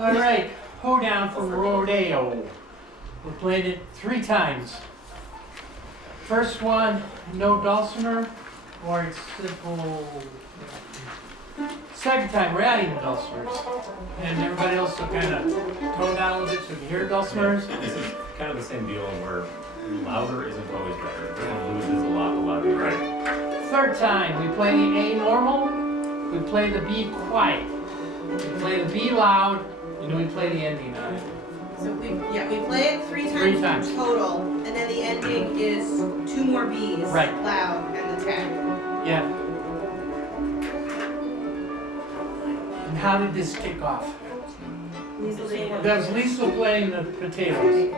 All right, Hoedown from Rodeo. We played it 3 times. First one, no dulcimer, or it's simple. Second time, we're adding the dulcimers. And everybody else will kind of tone down a little bit so you can hear dulcimers. This is kind of the same deal where louder isn't always better. Everyone loses a lot the louder. Right. Third time, we play the A normal, we play the B quiet. We play the B loud, and then we play the ending on it. So we play it three Three times times. total, and then the ending is 2 more Bs, Right. loud, and the tag. Yeah. And how did this kick off? These are the That was Lisa playing the potatoes.